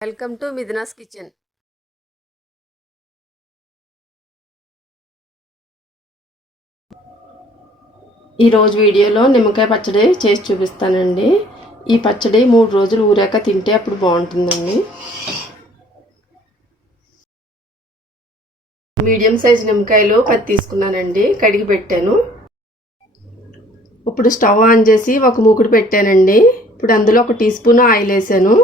Welcome to Mithuna's kitchen. ఈరోజు వీడియోలో నిమ్మకాయ పచ్చడి చేసి చూపిస్తానండి. ఈ పచ్చడి 3 రోజులు ఊరాక తింటే అప్పుడు బాగుంటుందండి. మీడియం సైజు నిమ్మకాయలు 10 తీసుకున్నానండి, కడిగి పెట్టాను. ఇప్పుడు స్టవ్ ఆన్ చేసి ఒక మూకుడు పెట్టానండి. ఇప్పుడు అందులో 1 టీ స్పూన్ ఆయిల్ వేసాను.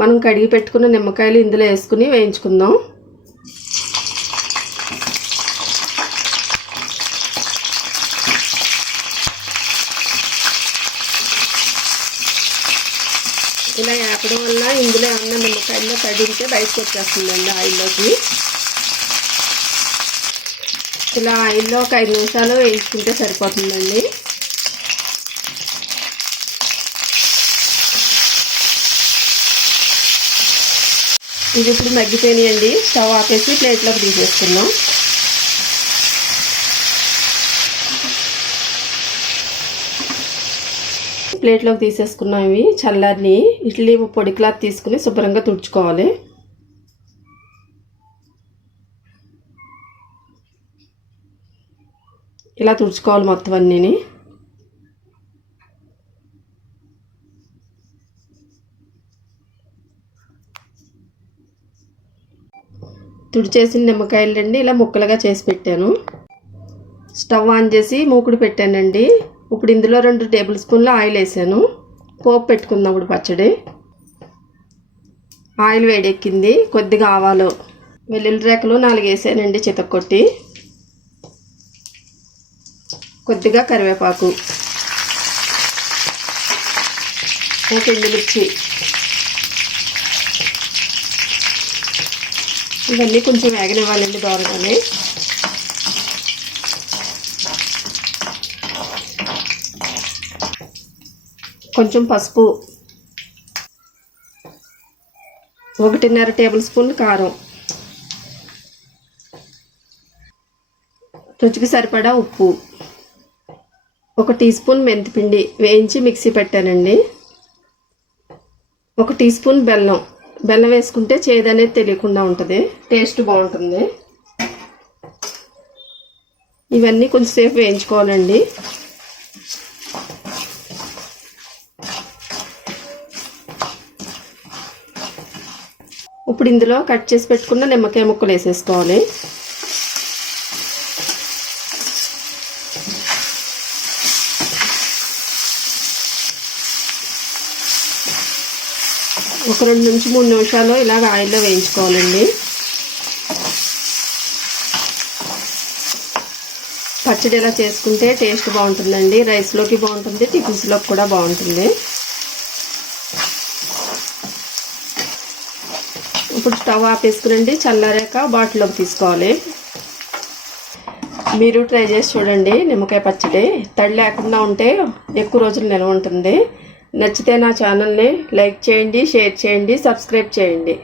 మనం కడిగి పెట్టుకున్న నిమ్మకాయలు ఇందులో వేసుకుని వేయించుకుందాం. ఇలా వేపడం వల్ల ఇందులో ఏమన్నా నిమ్మకాయల్లో తడిగితే బయటకు వచ్చేస్తుందండి ఆయిల్లోకి. ఇలా ఆయిల్లో ఒక 5 నిమిషాలు వేయించుకుంటే సరిపోతుందండి. ఇది ఇప్పుడు మగ్గిపోయినాయండి. స్టవ్ ఆపేసి ప్లేట్లోకి తీసేసుకుందాం. ప్లేట్లోకి తీసేసుకున్నాం. ఇవి చల్లారిని ఇడ్లీ పొడి క్లాత్ తీసుకుని శుభ్రంగా తుడుచుకోవాలి. ఇలా తుడుచుకోవాలి మొత్తం అన్నీని. తుడిచేసిన నిమ్మకాయలు రండి ఇలా ముక్కలుగా చేసి పెట్టాను. స్టవ్ ఆన్ చేసి మూకుడు పెట్టానండి. ఇప్పుడు ఇందులో 2 టేబుల్ స్పూన్ల ఆయిల్ వేసాను. పోపు పెట్టుకుందాం. ఇప్పుడు పచ్చడి ఆయిల్ వేడెక్కింది. కొద్దిగా ఆవాలు, వెల్లుల్లి రేకలు 4 వేసానండి చితక్కొట్టి. కొద్దిగా కరివేపాకు, ఒక ఎండుమిర్చి. ఇవన్నీ కొంచెం వేగనివ్వాలండి దోరగానే. కొంచెం పసుపు, 1.5 టేబుల్ స్పూన్లు కారం, రుచికి సరిపడా ఉప్పు, 1 టీ స్పూన్ మెంతిపిండి వేయించి మిక్సీ పెట్టానండి. 1 టీ స్పూన్ బెల్లం. బెల్లం వేసుకుంటే చేదు అనేది తెలియకుండా ఉంటుంది, టేస్ట్ బాగుంటుంది. ఇవన్నీ కొంచెంసేపు వేయించుకోవాలండి. ఇప్పుడు ఇందులో కట్ చేసి పెట్టుకున్న నిమ్మకాయ ముక్కలు వేసేసుకోవాలి. ఒక 2 నుంచి 3 నిమిషాలు ఇలాగ ఆయిల్లో వేయించుకోవాలండి. పచ్చడి ఇలా చేసుకుంటే టేస్ట్ బాగుంటుందండి. రైస్లోకి బాగుంటుంది, టిఫిన్స్లోకి కూడా బాగుంటుంది. ఇప్పుడు స్టవ్ ఆపేసుకునండి. చల్లారాక బాటిల్లోకి తీసుకోవాలి. మీరు ట్రై చేసి చూడండి. నిమ్మకాయ పచ్చడి తడి లేకుండా ఉంటే ఎక్కువ రోజులు నిల్వ ఉంటుంది. నచ్చితే నా ఛానల్ని లైక్ చేయండి, షేర్ చేయండి, సబ్స్క్రైబ్ చేయండి.